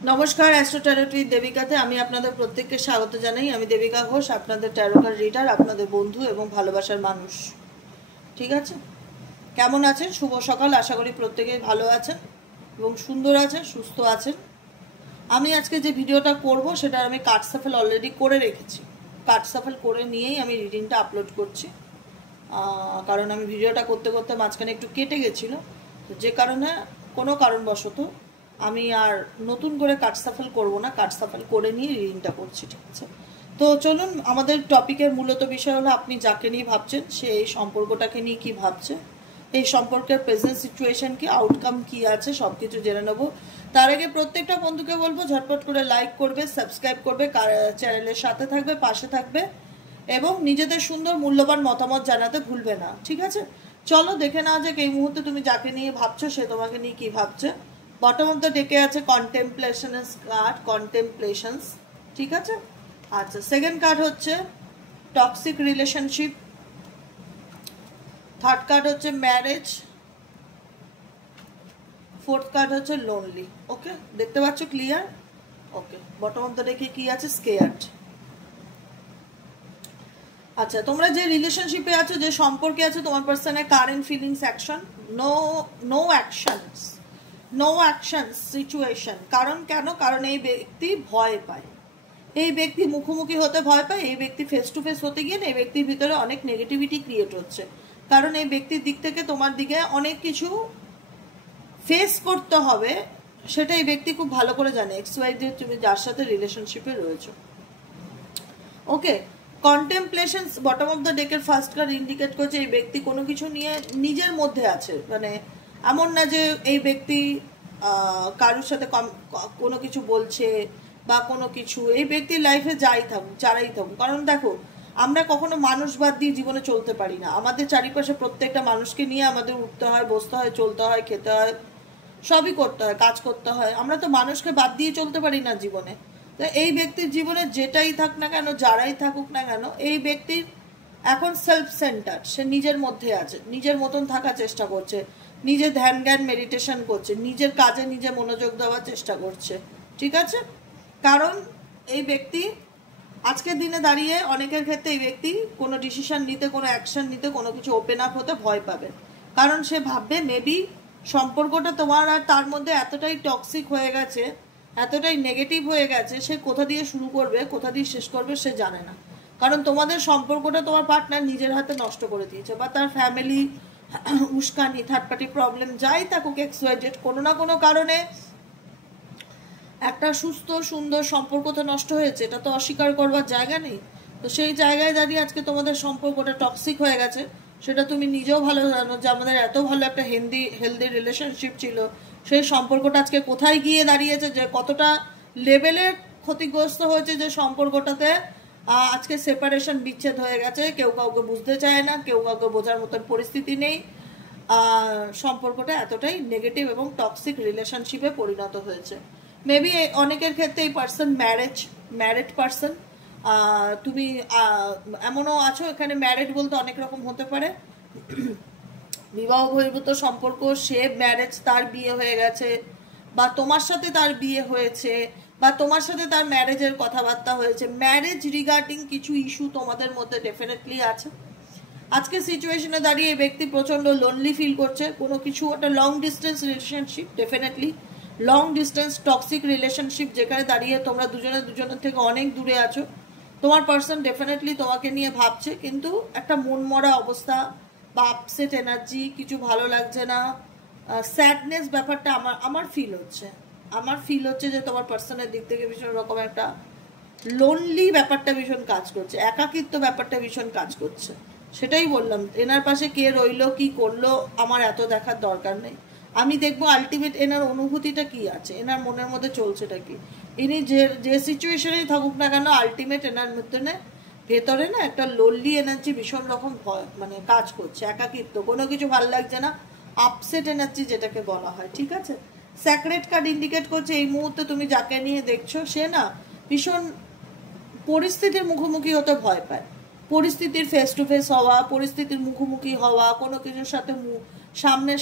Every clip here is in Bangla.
নমস্কার, অ্যাস্ট্রো ট্যারোট উইথ দেবিকাতে আমি আপনাদের প্রত্যেককে স্বাগত জানাই। আমি দেবিকা ঘোষ, আপনাদের ট্যারোকার রিডার, আপনাদের বন্ধু এবং ভালোবাসার মানুষ। ঠিক আছে, কেমন আছেন? শুভ সকাল। আশা করি প্রত্যেকেই ভালো আছেন এবং সুন্দর আছেন, সুস্থ আছেন। আমি আজকে যে ভিডিওটা করব সেটা আমি কার্ড সাফল অলরেডি করে রেখেছি। কার্ড সাফল করে নিয়েই আমি রিডিংটা আপলোড করছি, কারণ আমি ভিডিওটা করতে করতে মাঝখানে একটু কেটে গেছিলো, যে কারণে কোনো কারণবশত আমি আর নতুন করে কার্ড সাফল করবো না, কার্ড সাফল করে নিয়ে রিডিংটা করছি। ঠিক আছে, তো চলুন, আমাদের টপিকের মূলত বিষয় হলো আপনি যাকে নিয়ে ভাবছেন সে এই সম্পর্কটাকে নিয়ে কি ভাবছে, এই সম্পর্কের প্রেজেন্ট সিচুয়েশন কি, আউটকাম কি আছে, সব কিছু জেনে নেবো। তার আগে প্রত্যেকটা বন্ধুকে বলবো ঝটপট করে লাইক করবে, সাবস্ক্রাইব করবে, চ্যানেলের সাথে থাকবে, পাশে থাকবে এবং নিজেদের সুন্দর মূল্যবান মতামত জানাতে ভুলবে না। ঠিক আছে, চলো দেখে নাও যে এই মুহূর্তে তুমি যাকে নিয়ে ভাবছো সে তোমাকে নিয়ে কি ভাবছে। বটম অফ দ্য ডেকে আছে কন্টেম্পলেশনস কার্ড, কন্টেম্পলেশনস। ঠিক আছে, আচ্ছা, সেকেন্ড কার্ড হচ্ছে টক্সিক রিলেশনশিপ, থার্ড কার্ড হচ্ছে ম্যারেজ, ফোর্থ কার্ড হচ্ছে লোনলি। ওকে, দেখতে পাচ্ছ clear? Okay, bottom of the ডেকে কি আছে? স্কেয়ার্ড। আচ্ছা, তোমরা যে রিলেশনশিপে আছো, যে সম্পর্কে আছো, তোমার পার্সনের current feelings, action, no actions, no actions situation. কারণ কেন? কারণ এই ব্যক্তি ভয় পায়, এই ব্যক্তি মুখোমুখি হতে ভয় পায়, এই ব্যক্তি ফেস টু ফেস হতে গিয়ে এই ব্যক্তির ভিতরে অনেক নেগেটিভিটি ক্রিয়েট হচ্ছে। কারণ এই ব্যক্তির দিক থেকে তোমার দিকে অনেক কিছু ফেস করতে হবে, সেটা এই ব্যক্তি খুব ভালো করে জানে, এক্স ওয়াই জেড তুমি যার সাথে রিলেশনশিপে রয়েছো। Okay, contemplations bottom of the ডেকের ফার্স্ট কার্ড ইন্ডিকেট করছে এই ব্যক্তি কোনো কিছু নিয়ে নিজের মধ্যে আছে। মানে এমন না যে এই ব্যক্তি কারোর সাথে কোনো কিছু বলছে বা কোনো কিছু, এই ব্যক্তির লাইফে যারাই থাকুক। কারণ দেখো, আমরা কখনো মানুষ বাদ দিয়ে জীবনে চলতে পারি না। আমাদের চারিপাশে প্রত্যেকটা মানুষকে নিয়ে আমাদের উঠতে হয়, বসতে হয়, চলতে হয়, খেতে হয়, সবই করতে হয়, কাজ করতে হয়। আমরা তো মানুষকে বাদ দিয়ে চলতে পারি না জীবনে। তো এই ব্যক্তির জীবনে যেটাই থাক না কেন, যারাই থাকুক না কেন, এই ব্যক্তির এখন সেলফ সেন্টার, সে নিজের মধ্যে আছে, নিজের মতন থাকার চেষ্টা করছে, নিজে ধ্যান জ্ঞান মেডিটেশন করছে, নিজের কাজে নিজে মনোযোগ দেওয়ার চেষ্টা করছে। ঠিক আছে, কারণ এই ব্যক্তি আজকের দিনে দাঁড়িয়ে অনেকের ক্ষেত্রে এই ব্যক্তি কোনো ডিসিশন নিতে, কোনো অ্যাকশন নিতে, কোনো কিছু ওপেন আপ হতে ভয় পাবে। কারণ সে ভাববে মেবি সম্পর্কটা তোমার আর তার মধ্যে এতটাই টক্সিক হয়ে গেছে, এতটাই নেগেটিভ হয়ে গেছে, সে কোথা দিয়ে শুরু করবে, কোথা দিয়ে শেষ করবে সে জানে না। কারণ তোমাদের সম্পর্কটা তোমার পার্টনার নিজের হাতে নষ্ট করে দিয়েছে, বা তার ফ্যামিলি, উস্কানি, থার্ড পার্টি প্রবলেম, যাই থাকুক এক্স ওয়াই জেড, কোনো না কোনো কারণে একটা সুস্থ সুন্দর সম্পর্ক তো নষ্ট হয়েছে, এটা তো অস্বীকার করবার জায়গা নেই। তো সেই জায়গায় দাঁড়িয়ে আজকে তোমাদের সম্পর্কটা টক্সিক হয়ে গেছে, সেটা তুমি নিজেও ভালো জানো যে আমাদের এত ভালো একটা হেলদি রিলেশনশিপ ছিল, সেই সম্পর্কটা আজকে কোথায় গিয়ে দাঁড়িয়েছে, যে কতটা লেভেলের ক্ষতিগ্রস্ত হয়েছে, যে সম্পর্কটাতে আজকে সেপারেশন, বিচ্ছেদ হয়ে গেছে। কেউ কাউকে বুঝতে চায় না, কেউ কাউকে বোঝার মতন পরিস্থিতি নেই। সম্পর্কটা এতটাই নেগেটিভ এবং টক্সিক রিলেশনশিপে পরিণত হয়েছে। মেবি অনেকের ক্ষেত্রে এই পার্সন ম্যারিড পার্সন, তুমি এমনও আছো এখানে। ম্যারিড বলতে অনেক রকম হতে পারে, বিবাহ বহির্ভূত সম্পর্ক, সে ম্যারেজ, তার বিয়ে হয়ে গেছে, বা তোমার সাথে তার বিয়ে হয়েছে, বা তোমার সাথে তার ম্যারেজের কথাবার্তা হয়েছে। ম্যারেজ রিগার্ডিং কিছু ইস্যু তোমাদের মধ্যে ডেফিনেটলি আছে। আজকে সিচুয়েশনে দাঁড়িয়ে এই ব্যক্তি প্রচন্ড লোনলি ফিল করছে। কোনো কিছু একটা long distance relationship, definitely long distance toxic relationship, যেখানে দাঁড়িয়ে তোমরা দুজনের থেকে অনেক দূরে আছো। তোমার পার্সন ডেফিনেটলি তোমাকে নিয়ে ভাবছে, কিন্তু একটা মনমরা অবস্থা বা আপসেট এনার্জি, কিছু ভালো লাগছে না, স্যাডনেস ব্যাপারটা আমার ফিল হচ্ছে যে তোমার পার্সনের দিক থেকে ভীষণ রকম একটা লোনলি ব্যাপারটা ভীষণ কাজ করছে, একাকিত্ব ব্যাপারটা ভীষণ কাজ করছে। সেটাই বললাম, এনার পাশে কে রইলো, কি করলো, আমার এত দেখার দরকার নেই। আমি দেখবো আলটিমেট এনার অনুভূতিটা কি আছে, এনার মনের মধ্যে চলছেটা কি। ইনি যে সিচুয়েশনেই থাকুক না কেন, আলটিমেট এনার ভেতরে না একটা লোনলি এনার্জি ভীষণ রকম ভয়, মানে কাজ করছে, একাকিত্ব, কোনো কিছু ভালো লাগছে না, আপসেট এনার্জি যেটাকে বলা হয়। ঠিক আছে, স্যাক্রেড কার্ড ইন্ডিকেট করছে এই মুহূর্তে তুমি যাকে নিয়ে দেখছো সে না ভীষণ পরিস্থিতির মুখোমুখি হতে ভয় পায়। পরিস্থিতির ফেস টু ফেস হওয়া, পরিস্থিতির মুখোমুখি হওয়া, কোনো কিছুর সাথে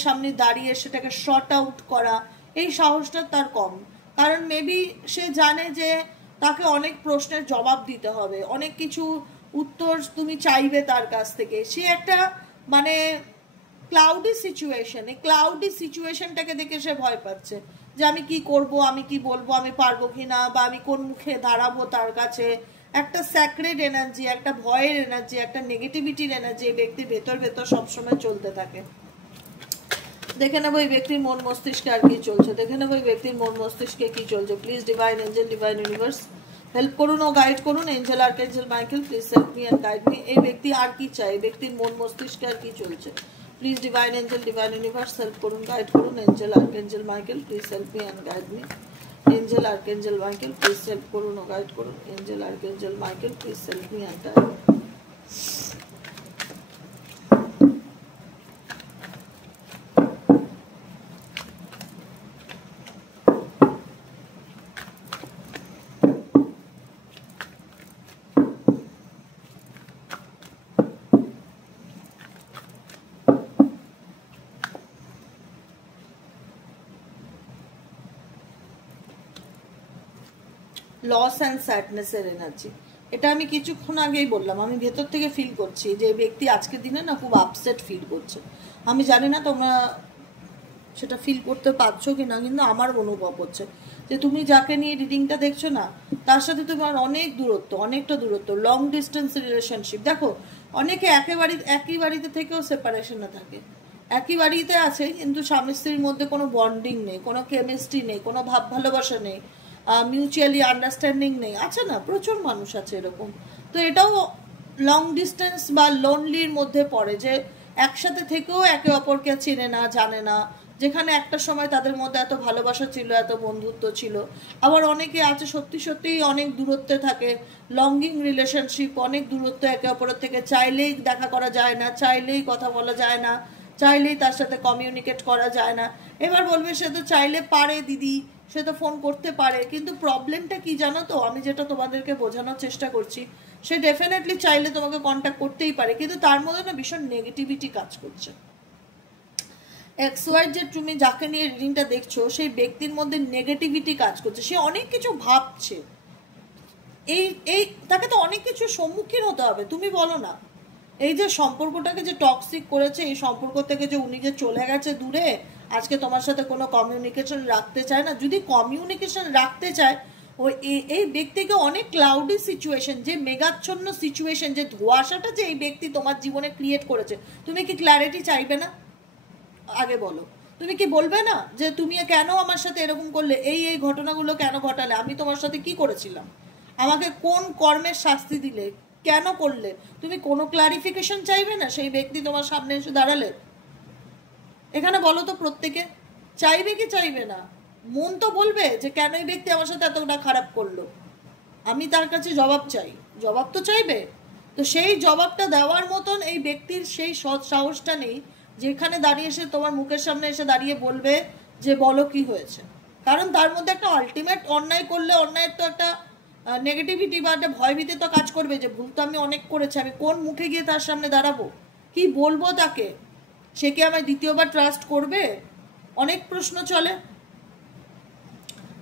সামনে দাঁড়িয়ে সেটাকে শর্ট আউট করা, এই সাহসটা তার কম। কারণ মেবি সে জানে যে তাকে অনেক প্রশ্নের জবাব দিতে হবে, অনেক কিছু উত্তর তুমি চাইবে তার কাছ থেকে। সে একটা মানে ক্লাউডি সিচুয়েশন, এই ক্লাউডি সিচুয়েশনটাকে দেখে সে ভয় পাচ্ছে যে আমি কি করব, আমি কি বলবো, আমি পারবো কিনা, বা আমি কোন মুখে দাঁড়াবো তার কাছে। একটা স্যাক্রেড এনার্জি, একটা ভয়ের এনার্জি, একটা নেগেটিভিটির এনার্জি এই ব্যক্তির ভেতর ভেতর সবসময় চলতে থাকে। দেখে নেবো এই ব্যক্তির মন মস্তিষ্কে আর কি চলছে, দেখে নেবো এই ব্যক্তির মন মস্তিষ্কে কি চলছে। Please divine angel, divine universe help করুন ও গাইড করুন। Angel archangel Michael please help me and guide me. এই ব্যক্তি আর কি চায়, ব্যক্তির মন মস্তিষ্কে আর কি চলছে। Please divine angel, divine universe help করুন, গাইড করুন। Angel archangel Michael please help me and guide me. Angel archangel Michael please help করুন ও গাইড করুন। Angel archangel Michael please help me and guide me. Loss and স্যাডনেসের এনার্জি, এটা আমি কিছুক্ষণ আগেই বললাম। আমি ভেতর থেকে ফিল করছি যে ব্যক্তি আজকের দিনে না খুব আপসেট ফিল করছে। আমি জানি না তোমরা সেটা ফিল করতে পারছো কি না, কিন্তু আমার অনুভব হচ্ছে যে তুমি যাকে নিয়ে রিডিংটা দেখছো না, তার সাথে তোমার অনেক দূরত্ব, অনেকটা দূরত্ব, লং ডিস্টেন্স রিলেশনশিপ। দেখো অনেকে একই বাড়িতে থেকেও সেপারেশনে থাকে, একই বাড়িতে আছে কিন্তু স্বামী স্ত্রীর মধ্যে কোনো বন্ডিং নেই, কোনো কেমিস্ট্রি নেই, কোনো ভাব ভালোবাসা নেই, মিউচুয়ালি আন্ডারস্ট্যান্ডিং নেই। আছে না, প্রচুর মানুষ আছে এরকম। তো এটাও লং ডিস্টেন্স বা লোনলির মধ্যে পড়ে, যে একসাথে থেকেও একে অপরকে চেনে না, জানে না। যেখানে একটা সময় তাদের মধ্যে এত ভালোবাসা ছিল, এত বন্ধুত্ব ছিল। আবার অনেকে আছে সত্যি সত্যিই অনেক দূরত্বে থাকে, লঙ্গিং রিলেশনশিপ, অনেক দূরত্ব, একে অপরের থেকে চাইলেই দেখা করা যায় না, চাইলেই কথা বলা যায় না, চাইলেই তার সাথে কমিউনিকেট করা যায় না। এবার বলবে সে তো চাইলে পারে দিদি, সে তো ফোন করতে পারে, কিন্তু প্রবলেমটা কি জানো তো, আমি যেটা তোমাদেরকে বোঝানোর চেষ্টা করছি, সে ডেফিনেটলি চাইলে তোমাকে কন্ট্যাক্ট করতেই পারে, কিন্তু তার মধ্যে না ভীষণ নেগেটিভিটি কাজ করছে। XY যে তুমি যাকে নিয়ে রিডিংটা দেখছো, সেই ব্যক্তির মধ্যে নেগেটিভিটি কাজ করছে, সে অনেক কিছু ভাবছে। এই এই তাকে তো অনেক কিছু সম্মুখীন হতে হবে। তুমি বলো না, এই যে সম্পর্কটাকে যে টক্সিক করেছে, এই সম্পর্ক থেকে যে উনি যে চলে গেছে দূরে, আজকে তোমার সাথে কোনো কমিউনিকেশন রাখতে চায় না। যদি কমিউনিকেশন রাখতে চায়, ও এই ব্যক্তিকে অনেক ক্লাউডি সিচুয়েশন, যে মেঘাচ্ছন্ন সিচুয়েশন, যে ধোঁয়াশাটা যে এই ব্যক্তি তোমার জীবনে ক্রিয়েট করেছে, তুমি কি ক্ল্যারিটি চাইবে না? আগে বলো, তুমি কি বলবে না যে তুমি কেন আমার সাথে এরকম করলে, এই এই ঘটনাগুলো কেন ঘটালে, আমি তোমার সাথে কি করেছিলাম, আমাকে কোন কর্মের শাস্তি দিলে, কেন করলে? তুমি কোনো ক্লারিফিকেশন চাইবে না সেই ব্যক্তি তোমার সামনে এসে দাঁড়ালে? এখানে বলো তো প্রত্যেকে চাইবে কি চাইবে না? মন তো বলবে যে কেন এই ব্যক্তি আমার সাথে এতটা খারাপ করলো, আমি তার কাছে জবাব চাই। জবাব তো চাইবে। তো সেই জবাবটা দেওয়ার মতন এই ব্যক্তির সেই সৎ সাহসটা নেই, যেখানে দাঁড়িয়ে এসে তোমার মুখের সামনে এসে দাঁড়িয়ে বলবে যে বলো কি হয়েছে। কারণ তার মধ্যে একটা আলটিমেট অন্যায় করলে অন্যায়ের তো একটা নেগেটিভিটি বা একটা ভয়ভীতি তো কাজ করবে, যে ভুল তো আমি অনেক করেছি, আমি কোন মুখে গিয়ে তার সামনে দাঁড়াবো, কি বলবো তাকে, সে কি আমায় দ্বিতীয়বার ট্রাস্ট করবে? অনেক প্রশ্ন চলে।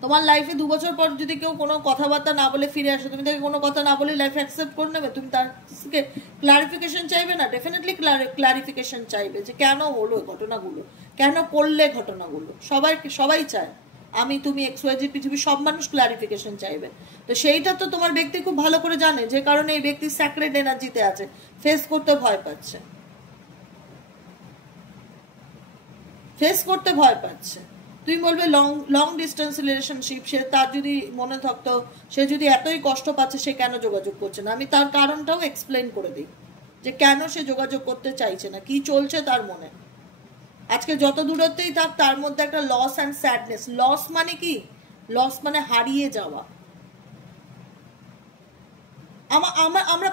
তোমার লাইফে 2 বছর পর যদি কেউ কোনো কথাবার্তা না বলে ফিরে আসে, তুমি তাকে কোনো কথা না বলে লাইফ অ্যাকসেপ্ট করে নেবে? তুমি তার থেকে ক্লারিফিকেশন চাইবে না? ডেফিনেটলি ক্লারিফিকেশন চাইবে, যে কেন হলো ঘটনাগুলো, কেন করলে ঘটনাগুলো। সবাই চায়, আমি তুমি XYZ পৃথিবীর সব মানুষ ক্লারিফিকেশন চাইবে। তো সেইটা তো তোমার ব্যক্তি খুব ভালো করে জানে, যে কারণে এই ব্যক্তি স্যাক্রেড এনার্জিতে আছে, ফেস করতে ভয় পাচ্ছে, তুমি বলবে লং ডিস্টেন্স রিলেশনশিপ, সে তার যদি মনে থাকতো, সে যদি এতই কষ্ট পাচ্ছে, সে কেন যোগাযোগ করছে না? আমি তার কারণটাও এক্সপ্লেন করে দিই, যে কেন সে যোগাযোগ করতে চাইছে না, কি চলছে তার মনে। আজকে যত দূরত্বেই থাক, তার মধ্যে একটা লস অ্যান্ড স্যাডনেস। লস মানে কি? লস মানে হারিয়ে যাওয়া। আমরা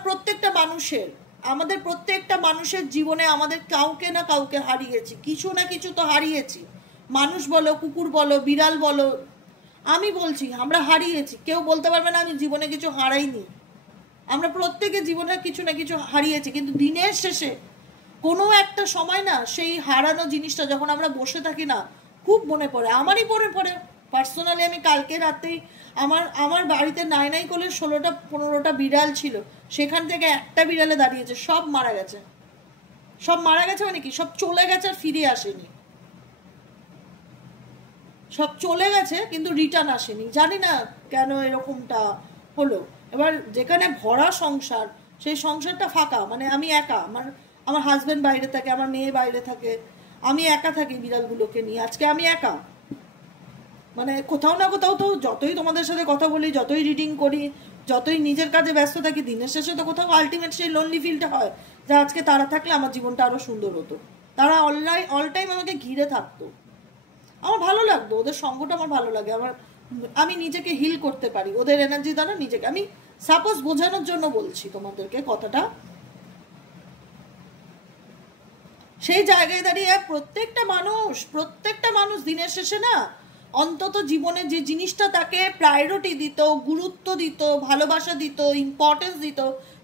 প্রত্যেকটা মানুষের জীবনে আমাদের কাউকে না কাউকে হারিয়েছি, কিছু না কিছু তো হারিয়েছি। মানুষ বলো, কুকুর বলো, বিড়াল বলো, আমি বলছি আমরা হারিয়েছি। কেউ বলতে পারবে না আমি জীবনে কিছু হারাইনি। আমরা প্রত্যেকে জীবনে কিছু না কিছু হারিয়েছি, কিন্তু দিনের শেষে কোনো একটা সময় না সেই হারানো জিনিসটা যখন আমরা বসে থাকি না, খুব মনে পড়ে, আমারই মনে পড়ে। পার্সোনালি আমি কালকে রাতেই আমার বাড়িতে নাই করে 16টা-15টা বিড়াল ছিল, সেখান থেকে একটা বিড়ালে দাঁড়িয়েছে, সব মারা গেছে। সব মারা গেছে মানে কি, সব চলে গেছে আর ফিরে আসেনি। সব চলে গেছে কিন্তু রিটার্ন আসেনি। জানি না কেন এরকমটা হলো। এবার যেখানে ভরা সংসার, সেই সংসারটা ফাঁকা, মানে আমি একা, আমার হাজবেন্ড বাইরে থাকে, আমার মেয়ে বাইরে থাকে, আমি একা থাকি বিড়ালগুলোকে নিয়ে। আজকে আমি একা, মানে কোথাও না কোথাও তো যতই তোমাদের সাথে কথা বলি, যতই রিডিং করি, যতই নিজের কাজে ব্যস্ত থাকি, দিনের শেষে তো কোথাও আলটিমেট সেই লোনলি ফিলটা হয় যে আজকে তারা থাকলে আমার জীবনটা আরো সুন্দর হতো, তারা অল টাইম আমাকে ঘিরে থাকতো, আমার ভালো লাগতো, ওদের সঙ্গটা আমার ভালো লাগে, আমি নিজেকে হিল করতে পারি ওদের এনার্জি দ্বারা নিজেকে। আমি সাপোজ বোঝানোর জন্য বলছি তোমাদেরকে কথাটা। সেই জায়গায় দাঁড়িয়ে প্রত্যেকটা মানুষ দিনের শেষে না অন্তত জীবনে যে জিনিসটা তাকে প্রায়োরিটি দিত, গুরুত্ব দিত, ভালোবাসা দিত, ইম্পর্টেন্স দিত,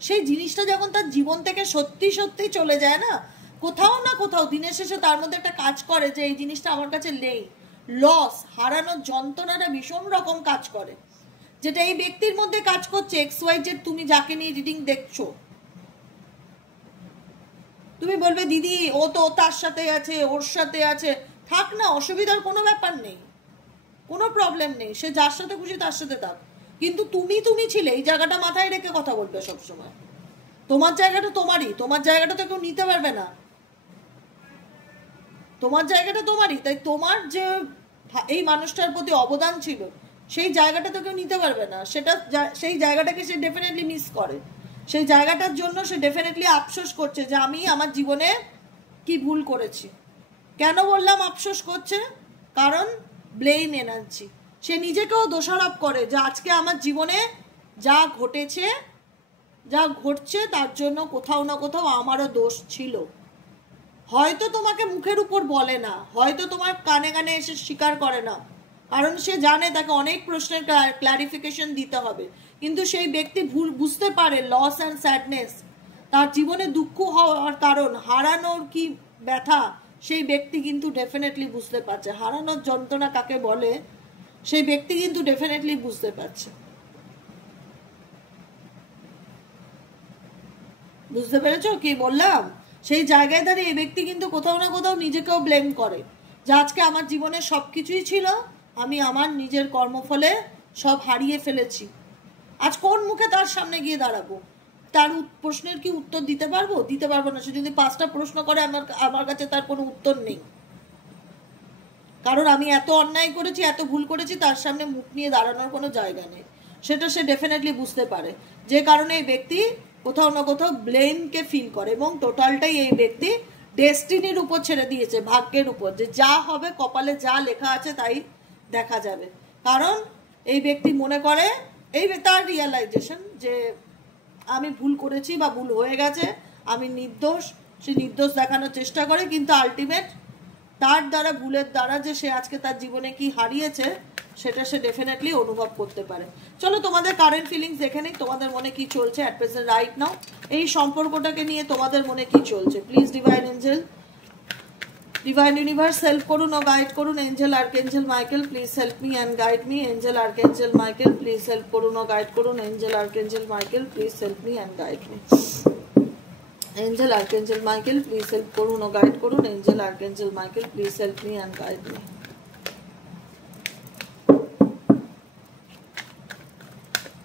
সেই জিনিসটা যখন তার জীবন থেকে সত্যি সত্যি চলে যায় না, কোথাও না কোথাও দিনের শেষে তার মধ্যে একটা কাজ করে যে এই জিনিসটা আমার কাছে নেই। লস, হারানোর যন্ত্রণাটা ভীষণ রকম কাজ করে, যেটা এই ব্যক্তির মধ্যে কাজ করছে। XYZ তুমি যাকে নিয়ে রিডিং দেখছো, তুমি বলবে দিদি ও তো তার সাথে আছে, ওর সাথে আছে, থাক না, অসুবিধার কোনো ব্যাপার নেই, কোনো প্রবলেম নেই, সে যার সাথে খুশি তার সাথে থাক, কিন্তু তুমি ছিলে, এই জায়গাটা মাথায় রেখে কথা বলবে সবসময়। তোমার জায়গাটা তোমারই, তোমার জায়গাটা তো কেউ নিতে পারবে না, তোমার জায়গাটা তোমারই। তাই তোমার যে এই মানুষটার প্রতি অবদান ছিল, সেই জায়গাটা তো কেউ নিতে পারবে না। সেই জায়গাটাকে সে ডেফিনেটলি মিস করে, সেই জায়গাটার জন্য সে ডেফিনেটলি আফসোস করছে যে আমি আমার জীবনে কি ভুল করেছি। কেন বললাম আফসোস করছে? কারণ ব্লেম এনার্জি, সে নিজেকেও দোষারোপ করে যে আজকে আমার জীবনে যা ঘটেছে, যা ঘটছে, তার জন্য কোথাও না কোথাও আমারও দোষ ছিল। হয়তো তোমাকে মুখের উপর বলে না, হয়তো তোমার কানে কানে এসে স্বীকার করে না, কারণ সে জানে তাকে অনেক প্রশ্নের ক্লারিফিকেশন দিতে হবে, কিন্তু সেই ব্যক্তি বুঝতে পারে লস অ্যান্ড স্যাডনেস, তার জীবনে দুঃখ হওয়ার কারণ, হারানোর কি ব্যথা, সেই ব্যক্তি কিন্তু ডেফিনেটলি বুঝতে পারছে। হারানোর যন্ত্রণা কাকে বলে, সেই ব্যক্তি কিন্তু ডেফিনেটলি বুঝতে পারছে। বুঝতে পেরেছো কি বললাম? সেই জায়গায় দাঁড়িয়ে এই ব্যক্তি কিন্তু কোথাও না কোথাও নিজেকেও ব্লেম করে যে আজকে আমার জীবনে সবকিছুই ছিল, আমি আমার নিজের কর্মফলে সব হারিয়ে ফেলেছি। আজ কোন মুখে তার সামনে গিয়ে দাঁড়াবো? তার প্রশ্নের কি উত্তর দিতে পারবো? দিতে পারবো না। সে যদি 5টা প্রশ্ন করে, আমার কাছে তার কোনো উত্তর নেই, কারণ আমি এত অন্যায় করেছি, এত ভুল করেছি, তার সামনে মুখ নিয়ে দাঁড়ানোর কোনো জায়গা নেই। সেটা সে ডেফিনেটলি বুঝতে পারে, যে কারণে এই ব্যক্তি কোথাও না কোথাও ব্লেমকে ফিল করে, এবং টোটালটাই এই ব্যক্তি ডেস্টিনির উপর ছেড়ে দিয়েছে, ভাগ্যের উপর, যে যা হবে, কপালে যা লেখা আছে তাই দেখা যাবে। কারণ এই ব্যক্তি মনে করে, তার রিয়েলাইজেশন যে আমি ভুল করেছি বা ভুল হয়ে গেছে, আমি নির্দোষ, সে নির্দোষ দেখানোর চেষ্টা করে, কিন্তু আলটিমেট তার দ্বারা, ভুলের দ্বারা যে সে আজকে তার জীবনে কি হারিয়েছে, সেটা সে ডেফিনেটলি অনুভব করতে পারে। চলো তোমাদের কারেন্ট ফিলিংস দেখে নেই, তোমাদের মনে কি চলছে অ্যাট প্রেজেন্ট রাইট নাও, এই সম্পর্কটাকে নিয়ে তোমাদের মনে কি চলছে। Please divine angel, divine universe help করুন ও গাইড করুন। Angel archangel Michael please help me and guide me. Angel archangel Michael please help করুন ও গাইড করুন। Angel archangel Michael please help me and guide me. Angel archangel Michael please help করুন ও গাইড করুন। Angel archangel Michael please help me and guide me.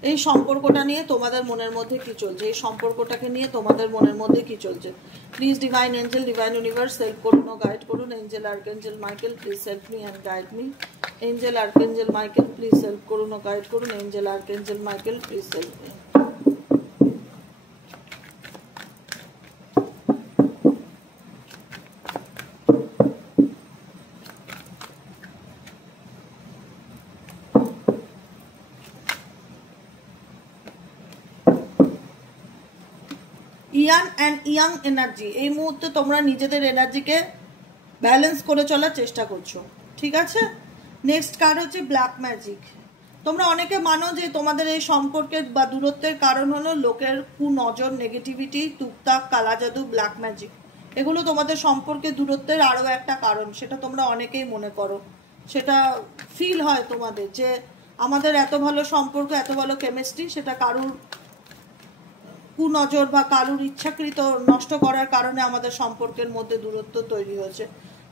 এই সম্পর্কটা নিয়ে তোমাদের মনের মধ্যে কি চলছে, এই সম্পর্কটাকে নিয়ে তোমাদের মনের মধ্যে কি চলছে। Please divine angel, divine universe help করুন ও গাইড করুন। Angel archangel Michael please help me and guide me. Angel archangel Michael please help করুন ও গাইড করুন। Angel archangel Michael please help me. Yang and yang energy, এই মুহূর্তে তোমরা নিজেদের এনার্জিকে ব্যালেন্স করে চলার চেষ্টা করছো, ঠিক আছে। নেক্সট কার্ড হচ্ছে ব্ল্যাক ম্যাজিক। তোমরা অনেকে মানো যে তোমাদের এই সম্পর্কের বা দূরত্বের কারণ হলো লোকের কুনজর, নেগেটিভিটি, টুকটাক, কালা জাদু, ব্ল্যাক ম্যাজিক। এগুলো তোমাদের সম্পর্কের দূরত্বের আরও একটা কারণ, সেটা তোমরা অনেকেই মনে করো। সেটা ফিল হয় তোমাদের যে আমাদের এত ভালো সম্পর্ক, এত ভালো কেমিস্ট্রি, সেটা কারুর কুনজর বা কারুর ইচ্ছাকৃত নষ্ট করার কারণে আমাদের সম্পর্কের মধ্যে দূরত্ব তৈরি হয়েছে।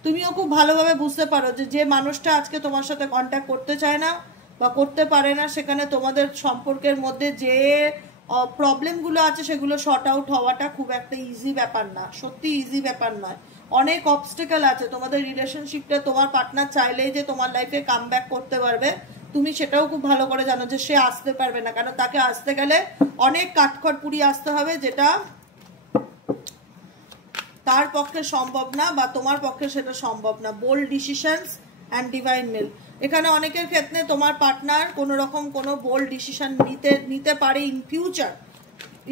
তুমিও খুব ভালোভাবে বুঝতে পারো যে যে মানুষটা আজকে তোমার সাথে কন্ট্যাক্ট করতে চায় না বা করতে পারে না, সেখানে তোমাদের সম্পর্কের মধ্যে যে প্রবলেমগুলো আছে সেগুলো শর্ট আউট হওয়াটা খুব একটা ইজি ব্যাপার না, সত্যি ইজি ব্যাপার নয়। অনেক অবস্টেকেল আছে তোমাদের রিলেশনশিপটা। তোমার পার্টনার চাইলেই যে তোমার লাইফে কাম ব্যাক করতে পারবে, তুমি সেটাও খুব ভালো করে জানো যে সে আসতে পারবে না, কারণ তাকে আসতে গেলে অনেক কাঠখড় পুড়িয়ে আসতে হবে, যেটা তার পক্ষে সম্ভব না বা তোমার পক্ষে সেটা সম্ভব না। বোল্ড ডিসিশনস অ্যান্ড ডিভাইন মিল। এখানে অনেকের ক্ষেত্রে তোমার পার্টনার কোনো রকম কোনো বোল্ড ডিসিশন নিতে পারে ইন ফিউচার,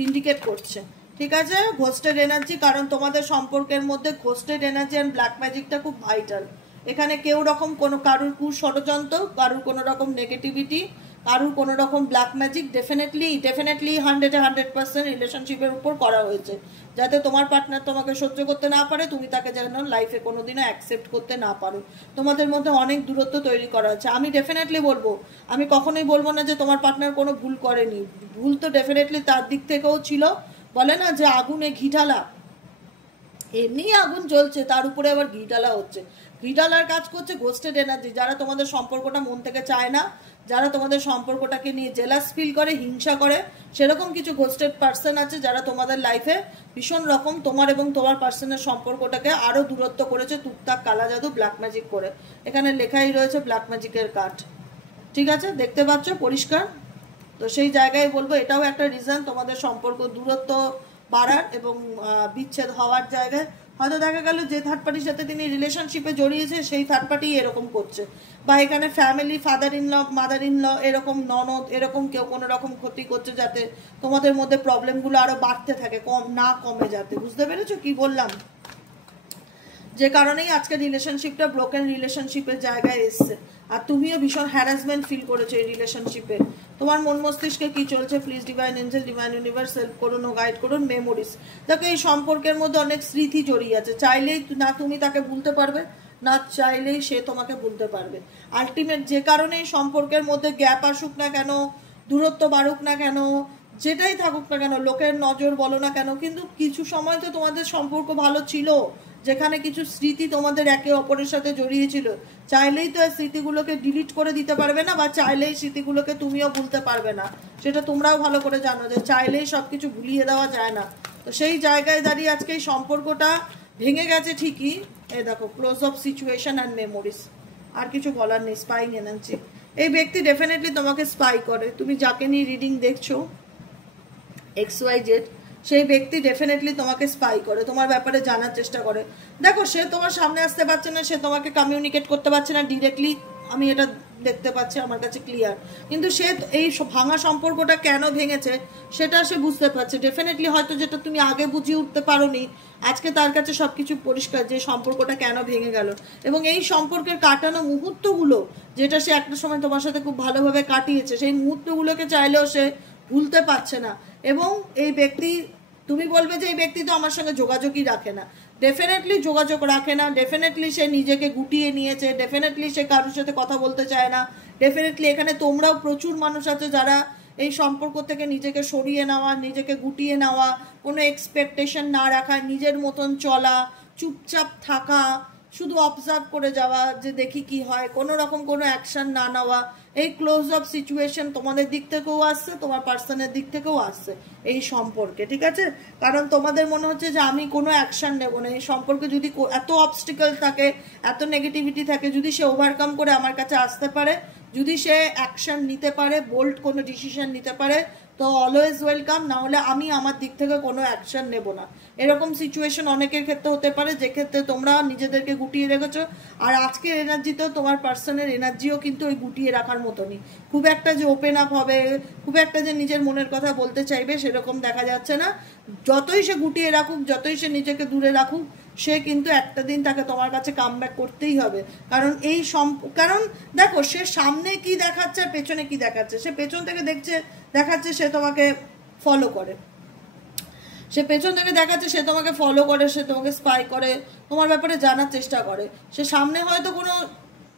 ইন্ডিকেট করছে। ঠিক আছে, ঘোস্টেড এনার্জি, কারণ তোমাদের সম্পর্কের মধ্যে ঘোস্টেড এনার্জি অ্যান্ড ব্ল্যাক ম্যাজিকটা খুব ভাইটাল। এখানে কেউ রকম কোনো কারুর ষড়যন্ত্র, কারুর কোনো রকম নেগেটিভিটি, কারুর কোনো রকম ব্ল্যাক ম্যাজিক ডেফিনেটলি 100% রিলেশনশিপের উপর করা হয়েছে, যাতে তোমার পার্টনার তোমাকে সহ্য করতে না পারে, তুমি তাকে যেন লাইফে কোনোদিনও অ্যাকসেপ্ট করতে না পারো। তোমাদের মধ্যে অনেক দূরত্ব তৈরি করা হচ্ছে। আমি ডেফিনেটলি বলবো, আমি কখনোই বলবো না যে তোমার পার্টনার কোনো ভুল করেনি। ভুল তো ডেফিনেটলি তার দিক থেকেও ছিল। বলে না যে আগুনে ঘি ঢালা, এমনি আগুন জ্বলছে, তার উপরে আবার ঘি ঢালা হচ্ছে। ঘি ঢালার কাজ করছে ঘোস্টেড এনার্জি, যারা তোমাদের সম্পর্কটা মন থেকে চায় না, যারা তোমাদের সম্পর্কটাকে নিয়ে জেলাস ফিল করে, হিংসা করে, সেরকম কিছু ঘোস্টেড পার্সন আছে যারা তোমাদের লাইফে ভীষণ রকম তোমার এবং তোমার পার্সনের সম্পর্কটাকে আরো দূরত্ব করেছে, টুকটাক কালা জাদু, ব্ল্যাক ম্যাজিক করে। এখানে লেখাই রয়েছে ব্ল্যাক ম্যাজিকের কার্ড। ঠিক আছে, দেখতে পাচ্ছ পরিষ্কার? তো সেই জায়গায় বলবো এটাও একটা রিজন তোমাদের সম্পর্ক দূরত্ব বাড়ার এবং বিচ্ছেদ হওয়ার জায়গায়। হয়তো দেখা গেল যে থার্ড পার্টির সাথে তিনি রিলেশনশিপে জড়িয়েছে সেই থার্ড পার্টি এরকম করছে, বা এখানে family, father in law, mother in law, এরকম ননদ, এরকম কেউ কোনো রকম ক্ষতি করছে, যাতে তোমাদের মধ্যে প্রবলেমগুলো আরো বাড়তে থাকে, কমে যাতে। বুঝতে পেরেছো কি বললাম? যে কারণেই আজকে রিলেশনশিপটা ব্রোকেন রিলেশনশিপের জায়গায় এসছে। আর তুমিও ভীষণ হ্যারাসমেন্ট ফিল করেছো এই রিলেশনশিপে। তোমার মন মস্তিষ্কে কি চলছে? Please divine angel, divine universe help করুন ও গাইড করুন। মেমোরিজ, দেখো এই সম্পর্কের মধ্যে অনেক স্মৃতি জড়িয়ে আছে। চাইলেই না তুমি তাকে ভুলতে পারবে, না চাইলেই সে তোমাকে ভুলতে পারবে। আলটিমেট যে কারণে এই সম্পর্কের মধ্যে গ্যাপ আসুক না কেন, দূরত্ব বাড়ুক না কেন, যেটাই থাকুক না কেন, লোকের নজর বলো না কেন, কিন্তু কিছু সময় তো তোমাদের সম্পর্ক ভালো ছিল, যেখানে কিছু স্মৃতি তোমাদের একে অপরের সাথে জড়িয়েছিল। চাইলেই তো স্মৃতিগুলোকে ডিলিট করে দিতে পারবে না, বা চাইলেই স্মৃতিগুলোকে তুমিও ভুলতে পারবে না। সেটা তোমরাও ভালো করে জানো যে চাইলেই সবকিছু ভুলিয়ে দেওয়া যায় না। তো সেই জায়গায় দাঁড়িয়ে আজকে এই সম্পর্কটা ভেঙে গেছে ঠিকই। এই দেখো close of situation and memories, আর কিছু বলার নেই। স্পাইং এনার্জি, এই ব্যক্তি ডেফিনেটলি তোমাকে স্পাই করে। তুমি যাকে নিয়ে রিডিং দেখছো XYZ, সেই ব্যক্তি ডেফিনেটলি তোমাকে স্পাই করে, তোমার ব্যাপারে জানার চেষ্টা করে। দেখো সে তোমার সামনে আসতে পারছে না, সে তোমাকে কমিউনিকেট করতে পারছে না ডিরেক্টলি, আমি এটা দেখতে পাচ্ছি, আমার কাছে ক্লিয়ার। কিন্তু সে এই ভাঙা সম্পর্কটা কেন ভেঙেছে সেটা সে বুঝতে পারছে ডেফিনেটলি। হয়তো যেটা তুমি আগে বুঝিয়ে উঠতে পারোনি, আজকে তার কাছে সবকিছু পরিষ্কার যে সম্পর্কটা কেন ভেঙে গেল। এবং এই সম্পর্কের কাটানো মুহূর্তগুলো, যেটা সে একটা সময় তোমার সাথে খুব ভালোভাবে কাটিয়েছে, সেই মুহূর্তগুলোকে চাইলেও সে ভুলতে পারছে না। এবং এই ব্যক্তি, তুমি বলবে যে এই ব্যক্তি তো আমার সঙ্গে যোগাযোগই রাখে না। ডেফিনেটলি যোগাযোগ রাখে না, ডেফিনেটলি সে নিজেকে গুটিয়ে নিয়েছে, ডেফিনেটলি সে কারোর সাথে কথা বলতে চায় না। ডেফিনেটলি এখানে তোমরাও প্রচুর মানুষ আছে যারা এই সম্পর্ক থেকে নিজেকে সরিয়ে নেওয়া, নিজেকে গুটিয়ে নেওয়া, কোনো এক্সপেকটেশন না রাখা, নিজের মতন চলা, চুপচাপ থাকা, শুধু অবজার্ভ করে যাওয়া যে দেখি কি হয়, কোনো রকম কোনো অ্যাকশন না নেওয়া। এই ক্লোজ আপ সিচুয়েশন তোমাদের দিক থেকেও আসছে, তোমার পার্সনের দিক থেকেও আসছে এই সম্পর্কে। ঠিক আছে, কারণ তোমাদের মনে হচ্ছে যে আমি কোনো অ্যাকশন নেবো না। এই সম্পর্কে যদি এত অবস্টিকল থাকে, এত নেগেটিভিটি থাকে, যদি সে ওভারকাম করে আমার কাছে আসতে পারে, যদি সে অ্যাকশন নিতে পারে, বোল্ড কোনো ডিসিশন নিতে পারে, তো অলওয়েজ ওয়েলকাম। না হলে আমি আমার দিক থেকে কোনো অ্যাকশন নেব না। এরকম সিচুয়েশন অনেকের ক্ষেত্রে হতে পারে, যে ক্ষেত্রে তোমরা নিজেদেরকে গুটিয়ে রেখেছো। আর আজকের এনার্জিতেও তোমার পার্সনের এনার্জিও কিন্তু ওই গুটিয়ে রাখার মতনই। খুব একটা যে ওপেন আপ হবে, খুব একটা যে নিজের মনের কথা বলতে চাইবে, সেরকম দেখা যাচ্ছে না। যতই সে গুটিয়ে রাখুক, যতই সে নিজেকে দূরে রাখুক, সে কিন্তু একটা দিন তাকে তোমার কাছে কামব্যাক করতেই হবে। কারণ কারণ দেখো সে সামনে কি দেখাচ্ছে আর পেছনে কি দেখাচ্ছে। সে পেছন থেকে দেখাচ্ছে সে তোমাকে ফলো করে, সে পেছন থেকে দেখাচ্ছে সে তোমাকে ফলো করে, সে তোমাকে স্পাই করে, তোমার ব্যাপারে জানার চেষ্টা করে। সে সামনে হয়তো কোনো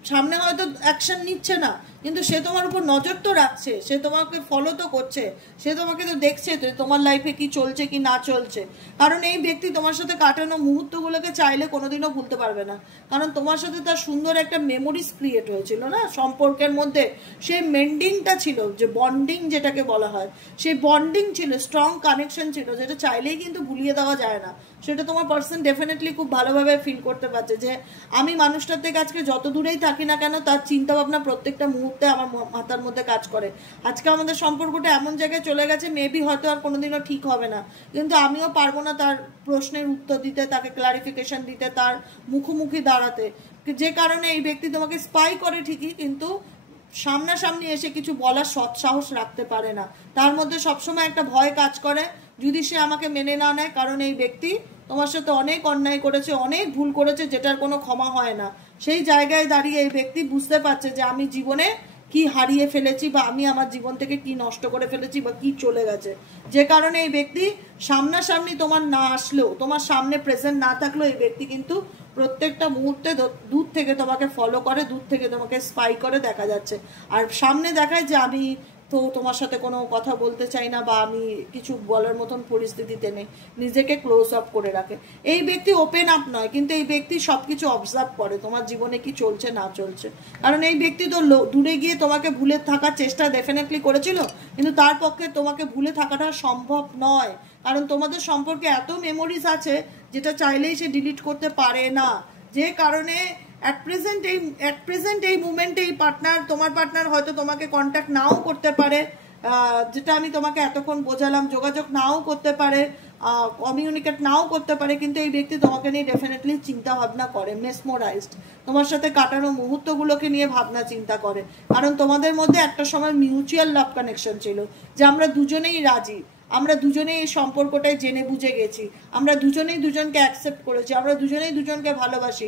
সামনে হয়তো অ্যাকশন নিচ্ছে না, কিন্তু সে তোমার উপর নজর তো রাখছে, সে তোমাকে ফলো তো করছে, সে তোমাকে তো দেখছে তো তোমার লাইফে কি চলছে কি না চলছে। কারণ এই ব্যক্তি তোমার সাথে কাটানো মুহূর্তগুলোকে চাইলে কোনোদিনও ভুলতে পারবে না, কারণ তোমার সাথে তার সুন্দর একটা মেমোরিজ ক্রিয়েট হয়েছিল না সম্পর্কের মধ্যে। সেই মেন্ডিংটা ছিল, যে বন্ডিং যেটাকে বলা হয়, সেই বন্ডিং ছিল, স্ট্রং কানেকশন ছিল, যেটা চাইলেই কিন্তু ভুলিয়ে দেওয়া যায় না। সেটা তোমার পার্সন ডেফিনেটলি খুব ভালোভাবে ফিল করতে পারছে যে আমি মানুষটার থেকে আজকে যত দূরেই থাকি না কেন, তার চিন্তা ভাবনা প্রত্যেকটা মুহূর্তে আমার মাথার মধ্যে কাজ করে। আজকে আমাদের সম্পর্কটা এমন জায়গায় চলে গেছে, মেবি হয়তো আর কোনোদিনও ঠিক হবে না, কিন্তু আমিও পারবো না তার প্রশ্নের উত্তর দিতে, তাকে ক্লারিফিকেশন দিতে, তার মুখোমুখি দাঁড়াতে। যে কারণে এই ব্যক্তি তোমাকে স্পাই করে ঠিকই, কিন্তু সামনাসামনি এসে কিছু বলার সৎ সাহস রাখতে পারে না। তার মধ্যে সবসময় একটা ভয় কাজ করে, যদি সে আমাকে মেনে না নেয়, কারণ এই ব্যক্তি তোমার সাথে অনেক অন্যায় করেছে, অনেক ভুল করেছে, যেটার কোনো ক্ষমা হয় না। সেই জায়গায় দাঁড়িয়ে এই ব্যক্তি বুঝতে পারছে যে আমি জীবনে কি হারিয়ে ফেলেছি, বা আমি আমার জীবন থেকে কি নষ্ট করে ফেলেছি, বা কি চলে গেছে। যে কারণে এই ব্যক্তি সামনাসামনি তোমার না আসলেও, তোমার সামনে প্রেজেন্ট না থাকলেও, এই ব্যক্তি কিন্তু প্রত্যেকটা মুহূর্তে দূর থেকে তোমাকে ফলো করে, দূর থেকে তোমাকে স্পাই করে দেখা যাচ্ছে। আর সামনে দেখায় যে আমি তো তোমার সাথে কোনো কথা বলতে চাই না, বা আমি কিছু বলার মতন পরিস্থিতিতে নেই, নিজেকে ক্লোজ আপ করে রাখে। এই ব্যক্তি ওপেন আপ নয়, কিন্তু এই ব্যক্তি সবকিছু অবজার্ভ করে তোমার জীবনে কি চলছে না চলছে। কারণ এই ব্যক্তি তো দূরে গিয়ে তোমাকে ভুলে থাকার চেষ্টা ডেফিনেটলি করেছিল, কিন্তু তার পক্ষে তোমাকে ভুলে থাকাটা সম্ভব নয়, কারণ তোমাদের সম্পর্কে এত মেমোরিজ আছে যেটা চাইলেই সে ডিলিট করতে পারে না। যে কারণে অ্যাট প্রেজেন্ট এই মুমেন্টে এই তোমার পার্টনার হয়তো তোমাকে কন্ট্যাক্ট নাও করতে পারে, যেটা আমি তোমাকে এতক্ষণ বোঝালাম, যোগাযোগ নাও করতে পারে, কমিউনিকেট নাও করতে পারে, কিন্তু এই ব্যক্তি তোমাকে নিয়ে ডেফিনেটলি চিন্তা ভাবনা করে, মেসমোরাইজড, তোমার সাথে কাটানো মুহূর্তগুলোকে নিয়ে ভাবনা চিন্তা করে। কারণ তোমাদের মধ্যে একটা সময় মিউচুয়াল লাভ কানেকশন ছিল, যে আমরা দুজনেই রাজি, আমরা দুজনেই এই সম্পর্কটায় জেনে বুঝে গেছি, আমরা দুজনেই দুজনকে অ্যাকসেপ্ট করেছি, আমরা দুজনেই দুজনকে ভালোবাসি।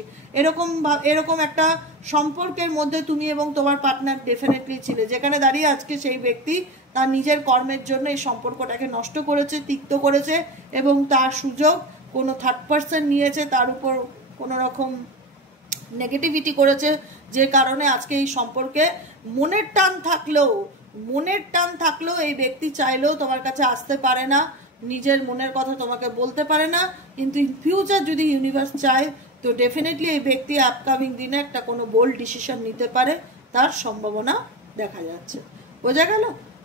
এরকম একটা সম্পর্কের মধ্যে তুমি এবং তোমার পার্টনার ডেফিনেটলি ছিলে, যেখানে দাঁড়িয়ে আজকে সেই ব্যক্তি তার নিজের কর্মের জন্য এই সম্পর্কটাকে নষ্ট করেছে, তিক্ত করেছে, এবং তার সুযোগ কোনো থার্ড পার্সন নিয়েছে, তার উপর কোনো রকম নেগেটিভিটি করেছে, যে কারণে আজকে এই সম্পর্কে মনের টান থাকলেও এই ব্যক্তি চাইলেও তোমার কাছে আসতে পারে না, নিজের মনের কথা তোমাকে বলতে পারে না। কিন্তু ইন ফিউচার যদি ইউনিভার্স চায়, তো ডেফিনেটলি এই ব্যক্তি আপকামিং দিনে একটা কোনো বোল্ড ডিসিশন নিতে পারে, তার সম্ভাবনা দেখা যাচ্ছে। বোঝা গেল?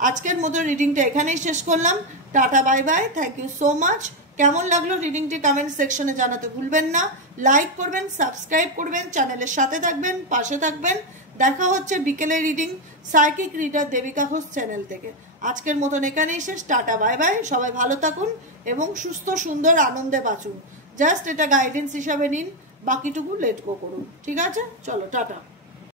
আজকের মতো রিডিংটা এখানেই শেষ করলাম। Tata, bye bye, thank you so much. কেমন লাগলো রিডিংটি কমেন্ট সেকশনে জানাতে ভুলবেন না। লাইক করবেন, সাবস্ক্রাইব করবেন, চ্যানেলের সাথে থাকবেন, পাশে থাকবেন। দেখা হচ্ছে বিকেলে reading psychic reader Debika Ghosh channel থেকে। আজকের মতন এখানেই শেষ। Tata, bye bye. সবাই ভালো থাকুন এবং সুস্থ সুন্দর আনন্দে বাঁচুন। জাস্ট এটা গাইডেন্স হিসাবে নিন, বাকিটুকু লেট গো করুন। ঠিক আছে? চলো, টাটা।